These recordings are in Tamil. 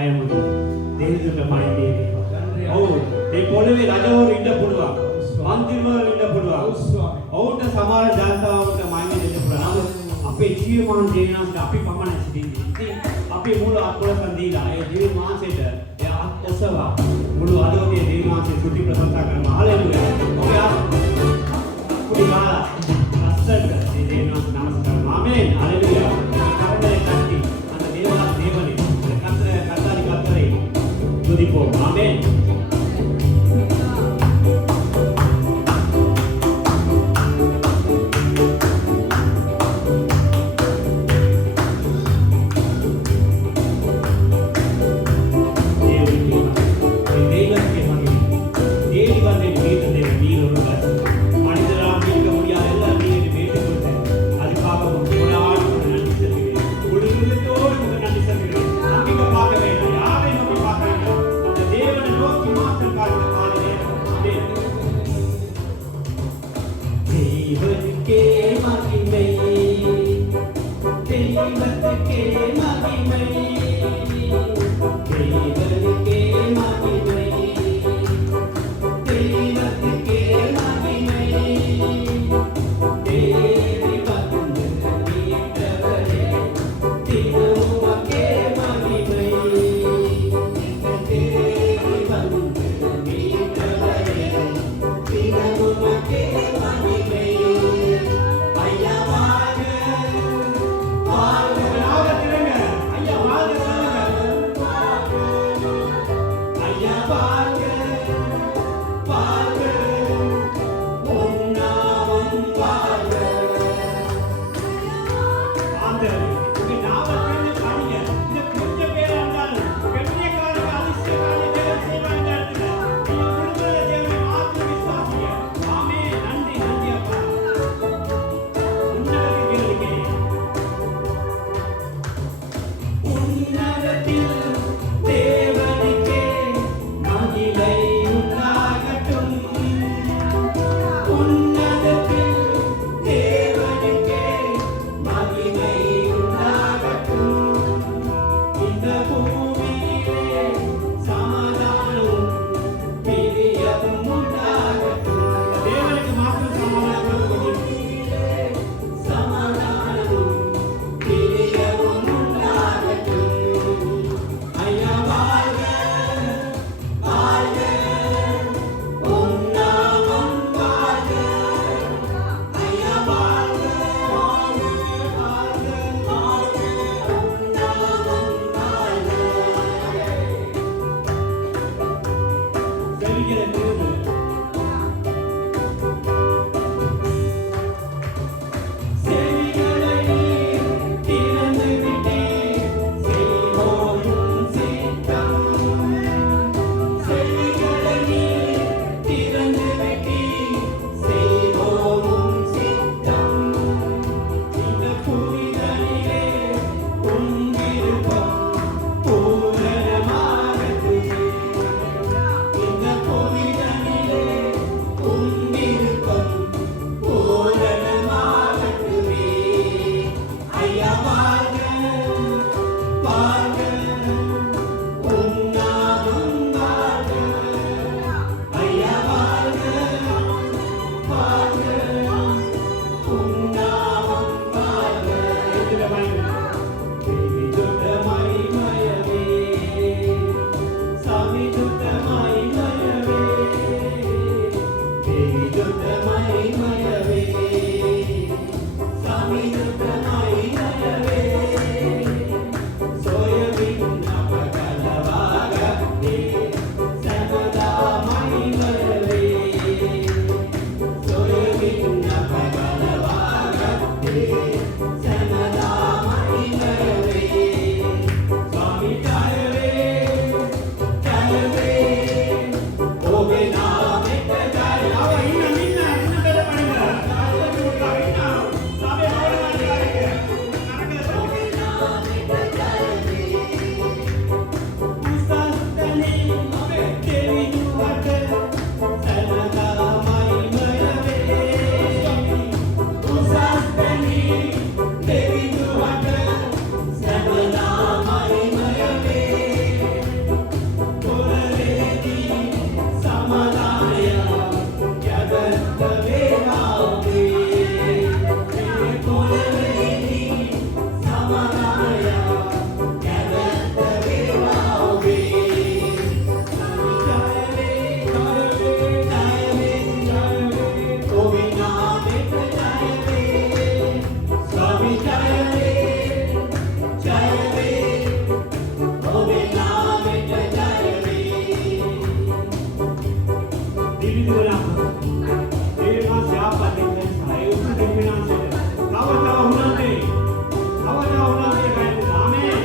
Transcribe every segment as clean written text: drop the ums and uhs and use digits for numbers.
ගයමුද දෙවියන්ට මනින්නේ ඔව් ඒ පොළවේ රජවරු ඉන්න පුළුවන් මන්ත්‍රීවරු ඉන්න පුළුවන් ඔවුන්ට සමහර ජනතාවට මනින්න දෙන්න පුළුවන් නමුත් අපේ ජීවමාන දේනාන්ට අපි පමණ සිටින්නේ ඉතින් අපි මුළු අත්පොලසන් දීලා ඒ දිවි මාසෙට ඒ ඔසවා මුළු අදෝගේ දිවි මාසෙ සුටි ප්‍රශංසා කරනවා හලෙලුයා ඔබේ අපුඩි ගාලා අස්සට ඒ දේනාන්ට නමස්කාර ආමේන් හලෙලුයා කරන්නේ කටි අන්න දේවලා දේවනේ කතාරි කතරේ දුදිපෝ ආමේන් Vida Itulah dia masih apa dengan saya untuk difinansi. Tahu nanti kan? Amin.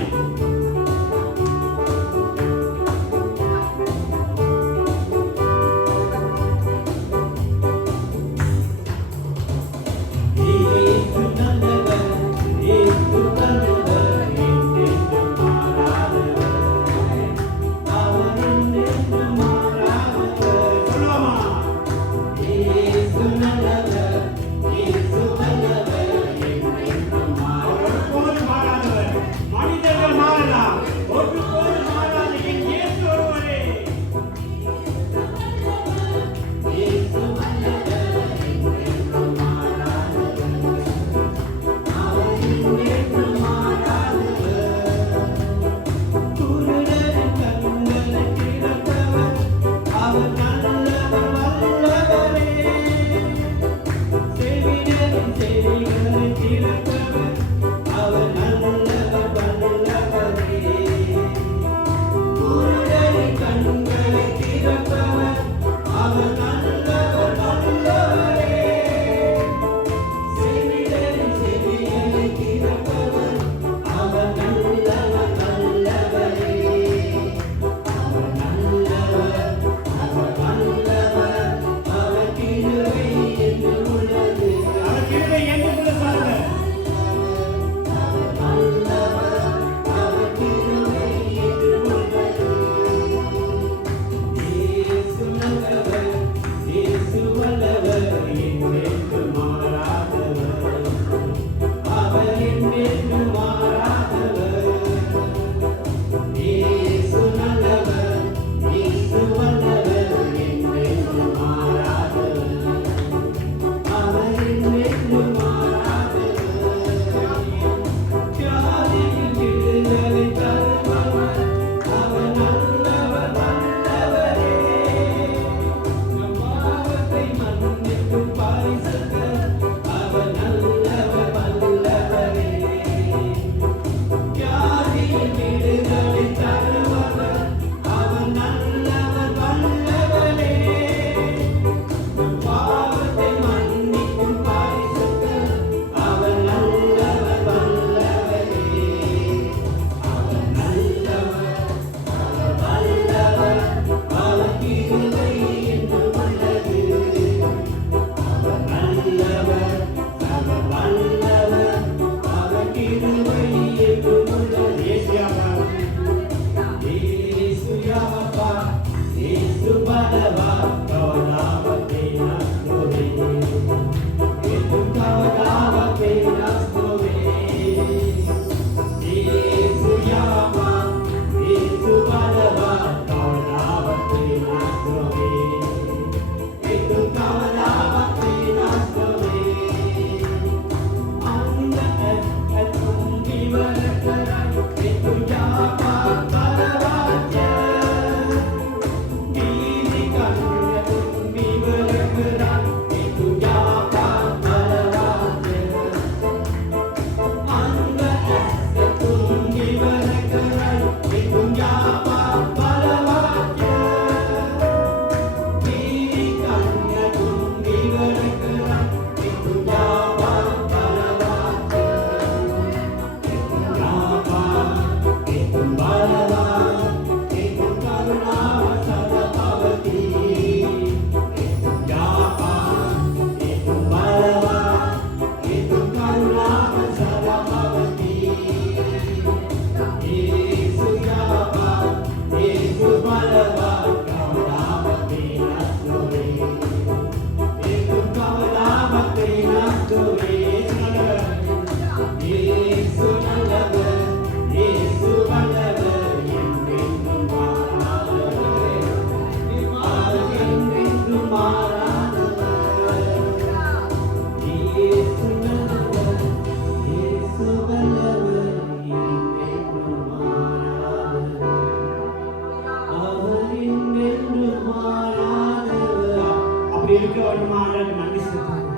அப்படி இருக்க வேண்டுமா ஆண்டவருக்கு நன்றி செலுத்துகிறோம்.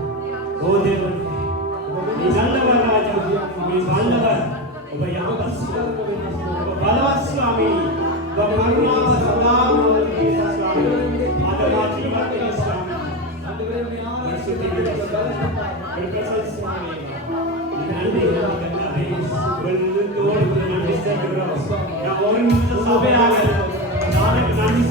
ஓ தேவன், நீ நல்லவர் ராஜா, நீ வல்லவர், உங்க யாவஸ்வ பலவஸ்வாமி, உங்க கருணாவ சதா ஸ்வாமி, மாதவா ஜீவா ஸ்வாமி. நீ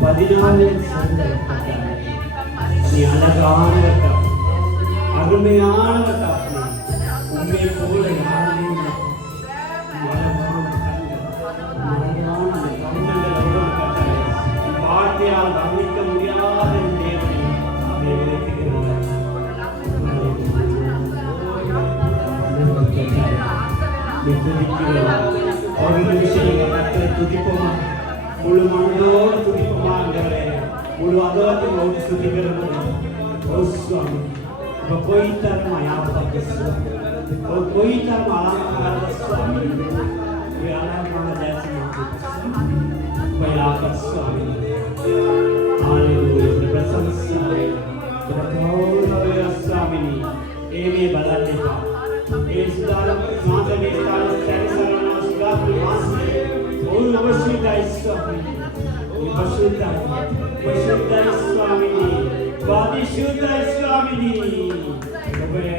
14 நீ அழகானவர், அருமையானவர். உண்மை போல யாருமே வார்த்தையால் வர்ணிக்க முடியாத ஒரு விஷயம் கத்தரை துதிப்போமா, முழு மனதோடு துதிப்போமா, முழு அதோடு துதிக்கிறது. சுவாமி இப்ப போயிட்டாருமா யாபத்தை போயிட்டாருமா அலங்கார சுவாமி அலங்கார சுவாமி स्वामी एवे बदलने का इस दाल माता ने दाल सैनिक सुधा प्रवास और अवश्यता स्वामी अवश्यता स्वामी बादिशुद्ध स्वामी वे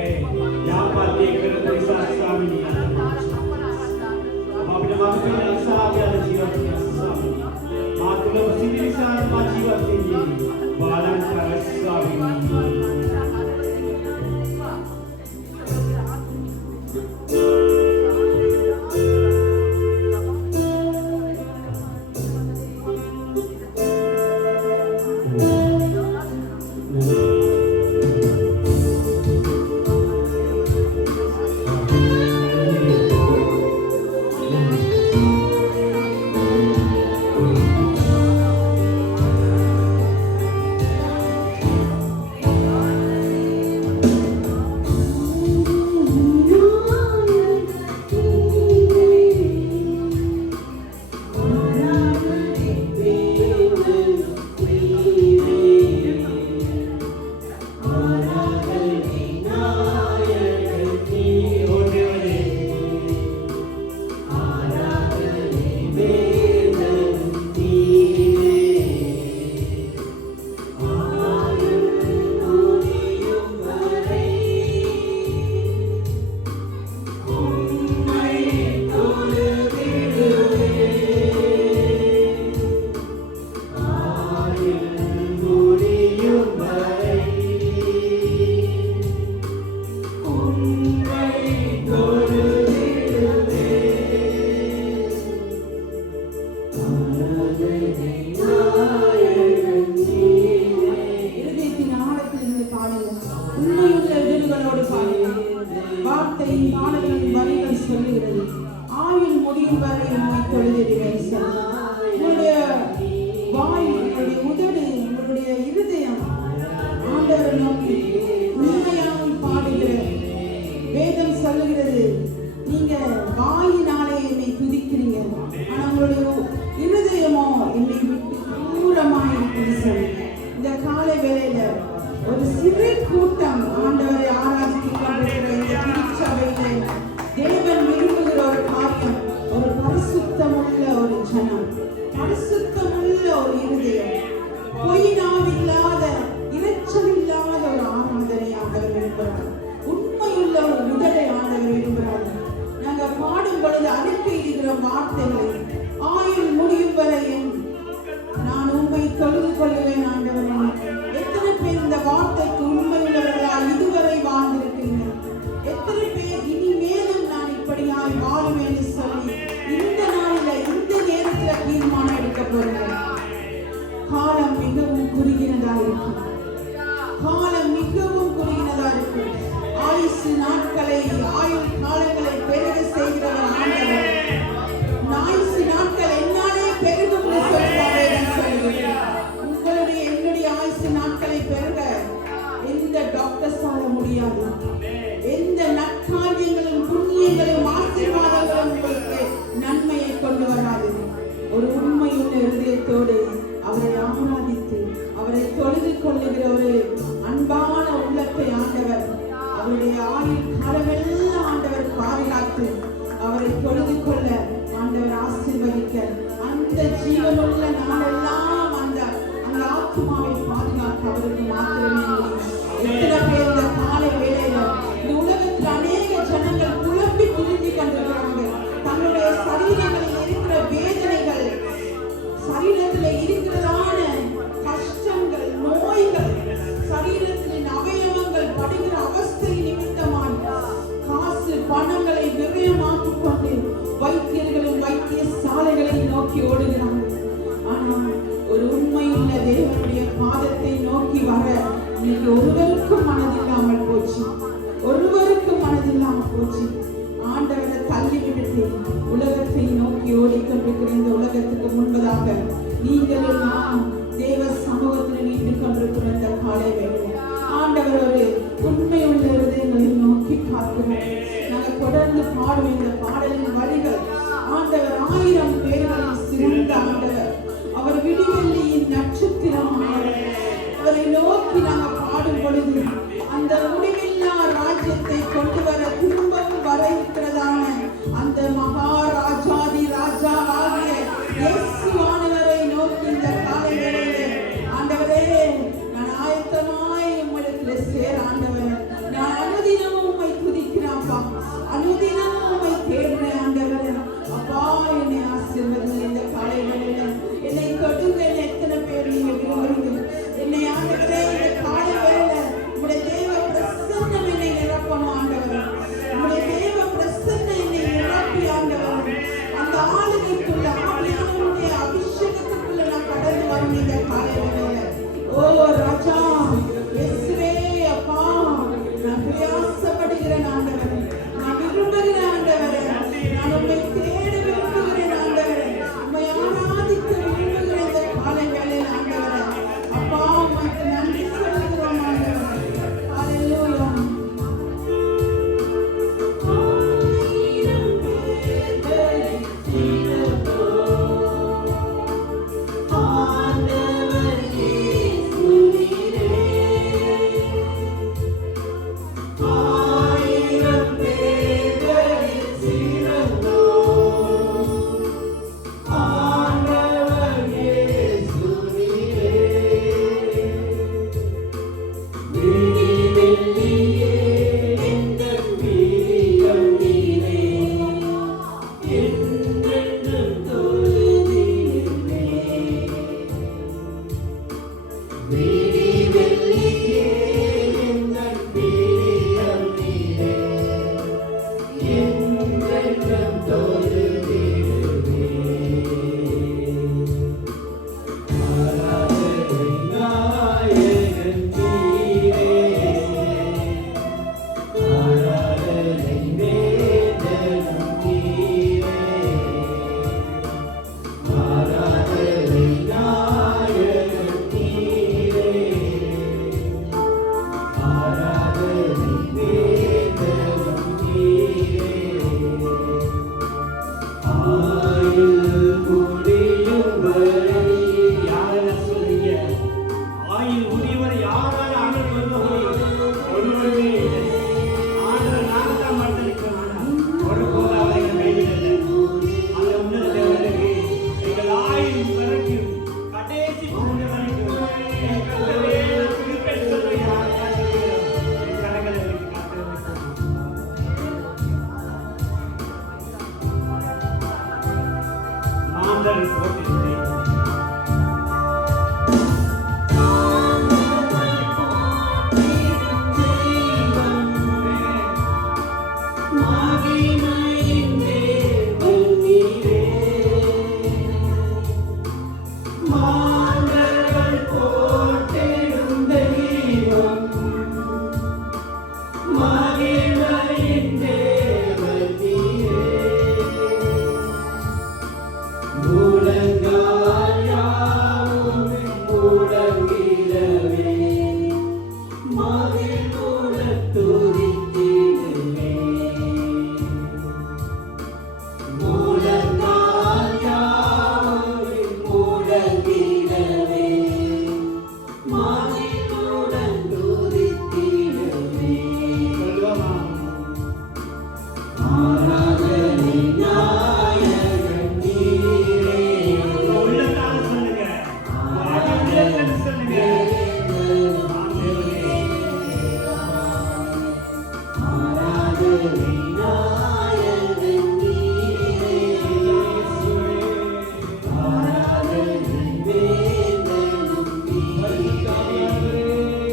यहाँ पर देख रहे हैं स्वामी अपने माँ के साथ याद जीवन स्वामी माँ को लोग सीधे साथ माँ जीवन देंगे बालन का स्वामी அவருடைய ஆயுள் காலமெல்லாம் ஆண்டவர் பாதுகாத்து அவரை தொழுது கொள்ள ஆண்டவர் ஆசீர்வதிக்க அந்த ஜீவனுள்ள நாளெல்லாம் அந்த ஆத்மாவை பாதுகாக்க அவருக்கு மாத்திரமே முடியும். எத்தனை பேர் இந்த காலை வேளையில இந்த உலகத்தில் அநேக ஜனங்கள் குழம்பி துணிந்து கொண்டிருக்கிறாங்க. தன்னுடைய சரீரங்களில் இருக்கிற வேதனைகள், சரீரத்தில் இருக்கிறதான கஷ்டங்கள், நோய்கள், சரீரத்தின் அவயவங்கள் படுகிற அவஸ்தை நிமித்தமான காசு பணங்களை விரயமாக்கிக் கொண்டு வைத்தியர்களும் வைத்தியசாலைகளை நோக்கி ஓடுகிறார்கள். ஆனால் ஒரு உண்மையுள்ள தேவனுடைய பாதத்தை நோக்கி வர இன்னைக்கு ஒருவருக்கும் மனதில்லாமல் போச்சு, ஒருவருக்கும் மனதில்லாமல் போச்சு. ஆண்டவரை தள்ளிவிட்டு உலகத்தை நோக்கி ஓடிக்கொண்டிருக்கிற இந்த உலகத்துக்கு முன்பதாக நீங்களும் நான் தேவ சமூகத்தில் நீண்டு கொண்டிருக்கிற இந்த காலை வேலை ஆண்டவர் ஒரு உண்மையுள்ள இருதயங்களை நோக்கி பார்க்கிறோம். நாங்கள் தொடர்ந்து பாடும் இந்த பாடலின் வரிகள் ஆண்டவர் 1000 பேர்களில் சிறந்த ஆண்டவர், அவர் விடிவெள்ளியின் நட்சத்திரம், அவரை நோக்கி நாங்கள் பாடும் பொழுது அந்த முடிவில்லா ராஜ்யத்தை கொண்டு வர திரும்பவும் வர இருக்கிறதான அந்த மகாராஜாதி ராஜா ஆகிய இயேசுவானவரை நோக்கி இந்த காலை வேளையிலே ஆண்டவரே நான் ஆயத்தமாய் உம்மிடத்திலே சேர ஆண்டவர், நான் அனுதினமும் உம்மை துதிக்கிறேன்ப்பா, அனுதினமும் உம்மை தேடுறேன் ஆண்டவர். அப்பா என்னை ஆசீர்வதிங்க இந்த காலை வேளையில, என்னை தொடுங்க. எத்தனை பேர் நீங்க விரும்புறீங்க என்னை ஆண்டவரே இந்த காலை வேளையில உம்முடைய தேவ பிரசன்னம் என்னை நிரப்பணும் ஆண்டவர், உம்முடைய தேவ பிரசன்னம் என்னை நிரப்பி ஆண்டவர் அந்த ஆளுகைக்குள்ள ஆவியானவருடைய அபிஷேகத்துக்குள்ள நான் கடந்து வரணும் இந்த காலை வேளையில. ஓ ராஜா இயேசுவே, அப்பா நான் பிரயாசப்படுகிறேன் ஆண்டவரே, நான் விரும்புகிறேன் ஆண்டவரே, நான் உம்மை தேட விரும்புகிறேன் ஆண்டவரே, உம்மை ஆராதிக்க விரும்புகிறேன் இந்த காலை வேளையில ஆண்டவரே. அப்பா உமக்கு நன்றி சொல்லுகிறோம் ஆண்டவரே. ஹல்லேலூயா. Bulan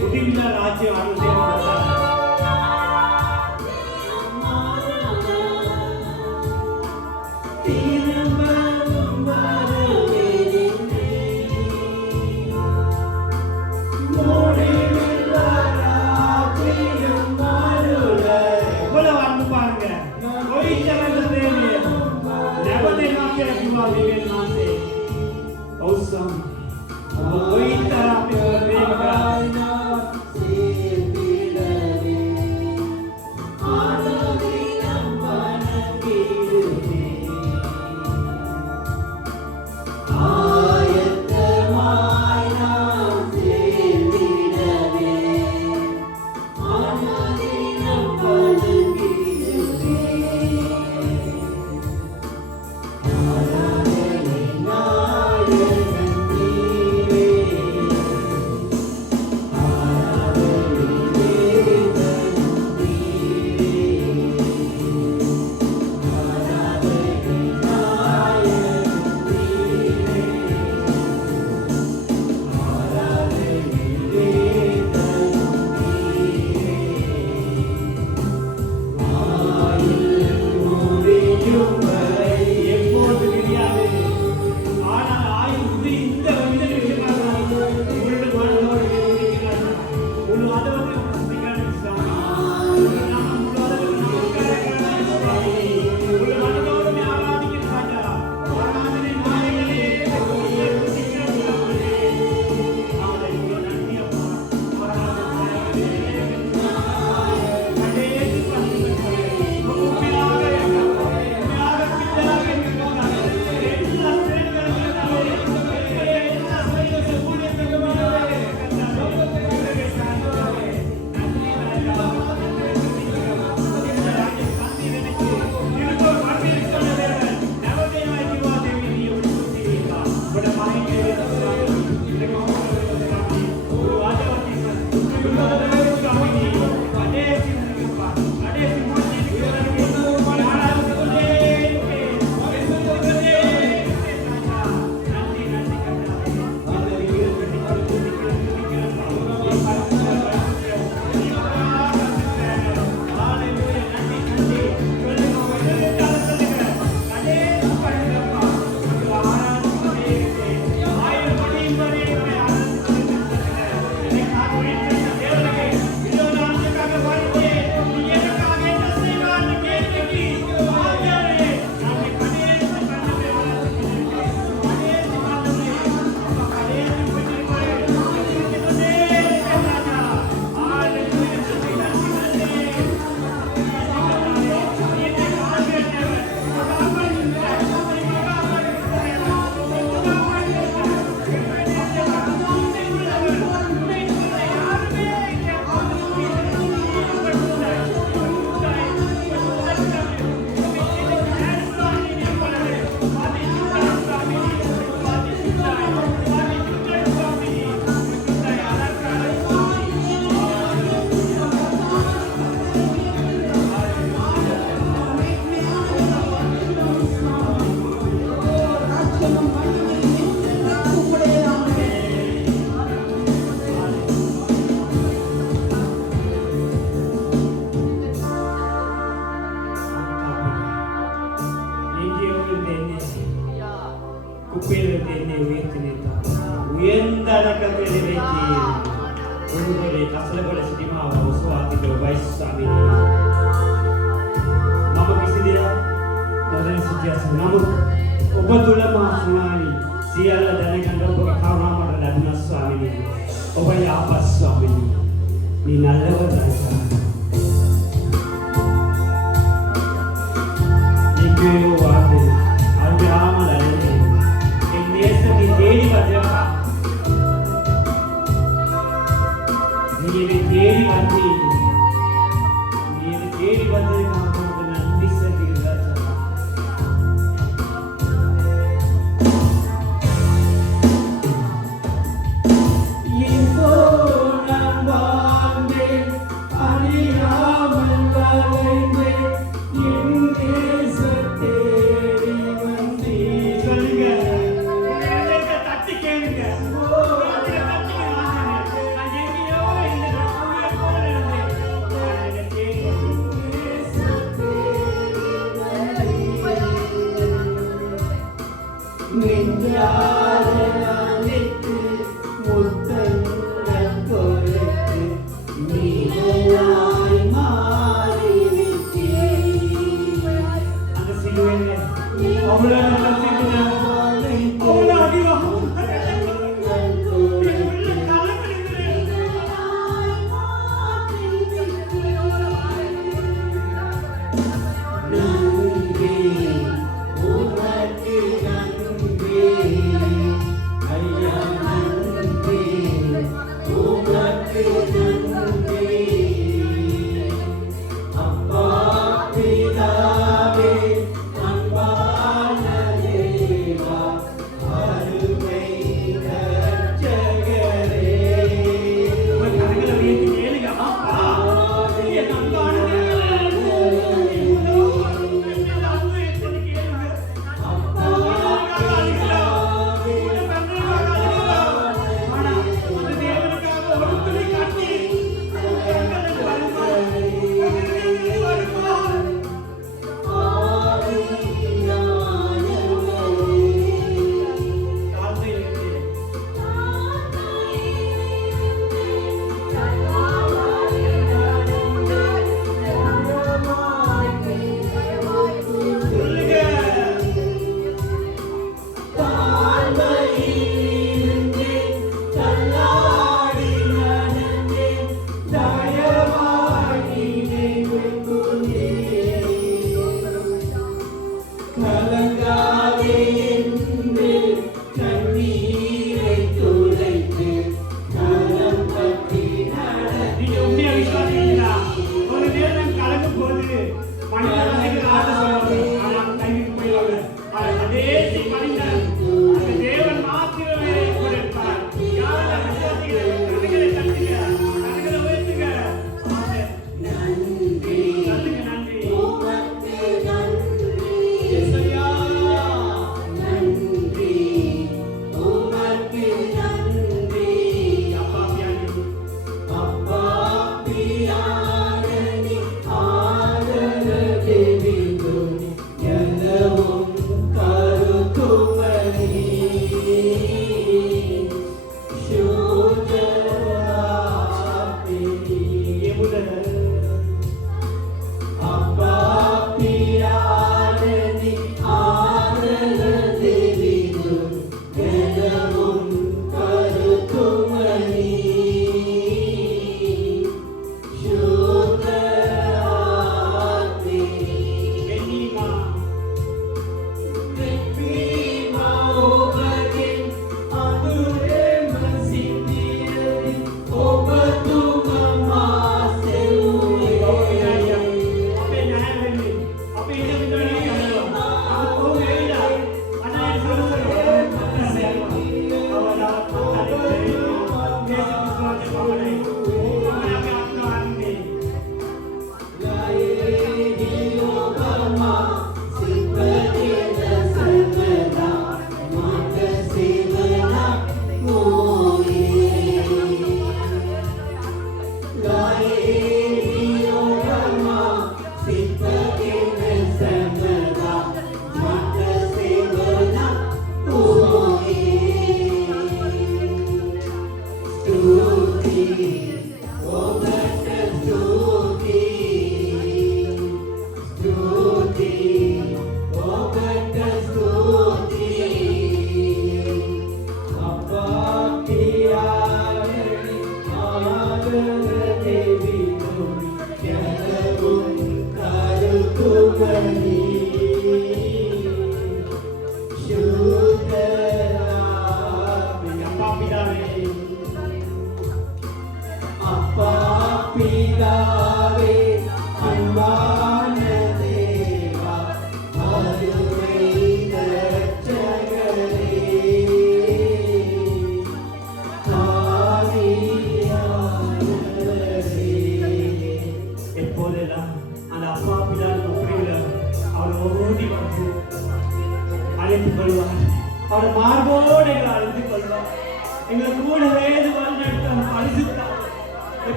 புதிய ராஜ்யம் அருள் தேவன் எவ்வளவு அன்பு பாருங்க. कोई चरण दे never they not care if you are living on say awesome कोई तरह पे देगा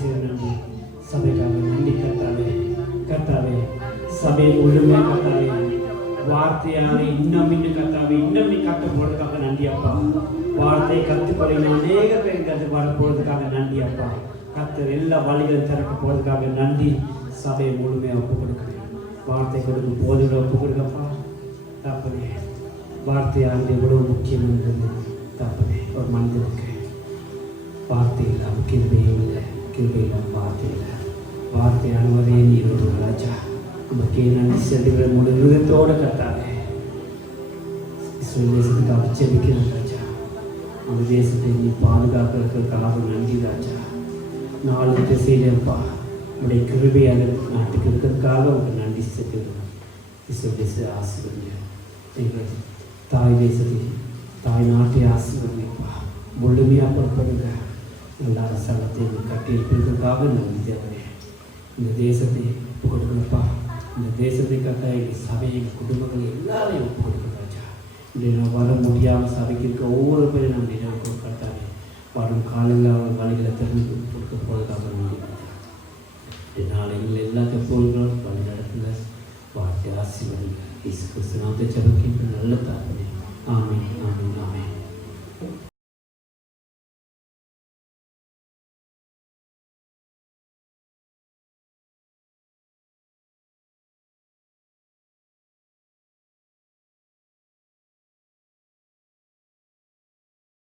செய்ய நன்றி. சபைக்காக நன்றி கர்த்தாவே. கர்த்தாவே சபை முழுமே கர்த்தாவே வார்த்தையால இன்னும் கர்த்தாவே இன்னும் நீ கற்று போடுறதுக்காக நன்றி அப்பா. வார்த்தையை கற்றுக்கொள்ள அநேக பேர் கற்றுப்பாட போகிறதுக்காக நன்றி அப்பா. கர்த்தர் எல்லா வழிகளும் திறக்க போகிறதுக்காக நன்றி. சபையை முழுமையாக ஒப்பு கொடுக்குறேன். வார்த்தை கொடுக்கும் போதுகளை ஒப்பு கொடுக்கப்பா. தப்பனே வார்த்தையானது எவ்வளவு முக்கியம் என்பது தப்பனே ஒரு மனிதனுக்கு வார்த்தை இல்லாமல் கிருபையும் இல்லை, கிருபை இல்லாமல் வார்த்தை இல்லை. வார்த்தையானவரே நீர் ஒரு ராஜா. நமக்கு நன்றி செல்லுகிற முழு விதத்தோடு கர்த்தாவே இஸ்ரவேல் தேசத்துக்காக ஜெபிக்கிறோம் ராஜா. அந்த தேசத்தை நீ பாதுகாக்கிறதுக்காக நன்றி ராஜா. நாலு திசையிலேப்பா உடைய கிருபை அந்த நாட்டுக்கு இருக்கிறதுக்காக உங்களுக்கு நன்றி செலுத்துகிறோம். இஸ்ரவேல் தேசத்தை ஆசீர்வதிங்க. எங்கள் தாய் தேசத்தை தாய் நாட்டை ஆசீர்வதிப்பா. முழுமையாக பொறுப்படுங்க. நல்ல அரசாங்கத்தை கட்டி இருக்கிறதுக்காக நன்றி தேவனே. இந்த தேசத்தை ஒப்பு கொடுக்கணும்ப்பா. இந்த தேசத்தை கட்ட எங்கள் சபை எங்கள் குடும்பங்கள் எல்லாரையும் ஒப்பு கொடுக்கணும் ராஜா. இன்றைய நான் வர முடியாமல் சபைக்கு இருக்க ஒவ்வொரு பேரும் நம்ம நினைவு கட்டாவே வரும் காலையில் அவர் வழிகளை தெரிந்து கொடுக்க போவதாக நன்றி ராஜா. இதனால் எங்கள் எல்லாத்தையும் பொருள்களும் வழி நடத்துல வார்த்தை ஆசீர்வதிங்க. இயேசு கிறிஸ்து நாமத்தை ஜெபிக்கின்ற நல்ல தாப்பனே. ஆமென், ஆமென், ஆமென்.